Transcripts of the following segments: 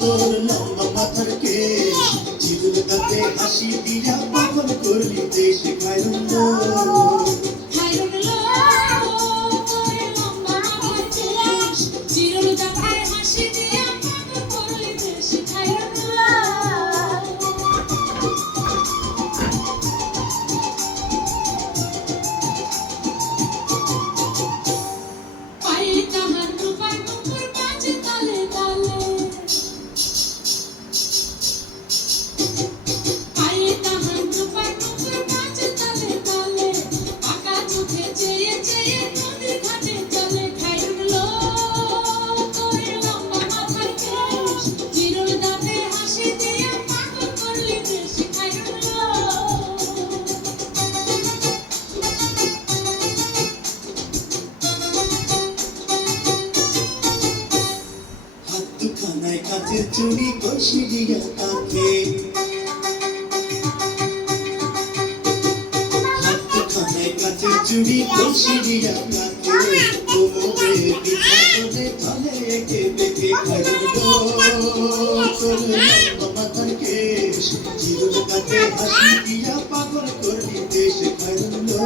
তোর লম্বা মাথার কেশ চিরুল কাতে হাসি দিয়া পাগল করলি দেশ খায়রুল্লো দুখানায় কাচের চুড়ি কষি দিয়া কাকে দুখানায় কাচের চুড়ি কষি দিয়া কাকে কোমরে বিছানে চলে একে দেখে খায়রুল্লো তোর লম্বা মাথার কেশ চিরুল কাতে হাসি দিয়া পাগল করলি দেশ খায়রুল্লো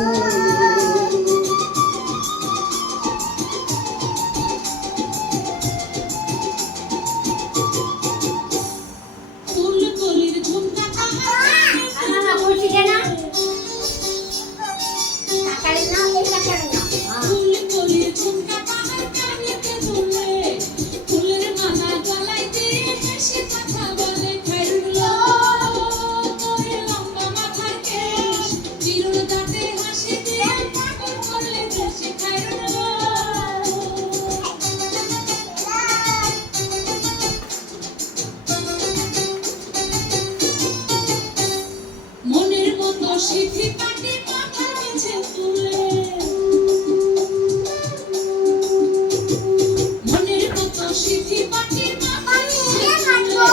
সিদ্ধি পাটি মাথার নিচে তুলে মনের মতো সিদ্ধি পাটি মাথার নিচে তুলে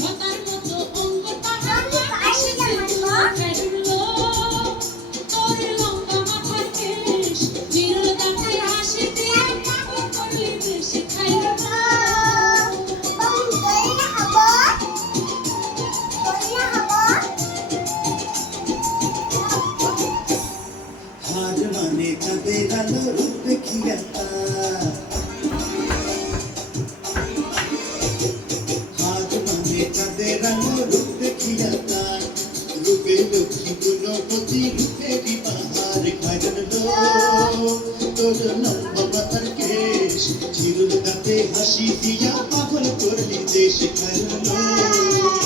লতার মতো অঙ্গ পাহাড় এসেছে খায়রুল্লো তোর লম্বা মাথার কেশ চিরুল দাঁতে হাসি দিয়ে পাগল করলি দেশ খায়রুল্লো মানে চাঁদের আলো রূপ দেখিয়া হাত মানে চাঁদের আলো রূপ দেখিয়া তার রূপে লক্ষ্মী গুণপতি রূপে বিবাহার খায়রুল্লো তোর লম্বা মাথার কেশ চিরুল কাতে হাসি দিয়া পাগল করলি দেশ খায়রুল্লো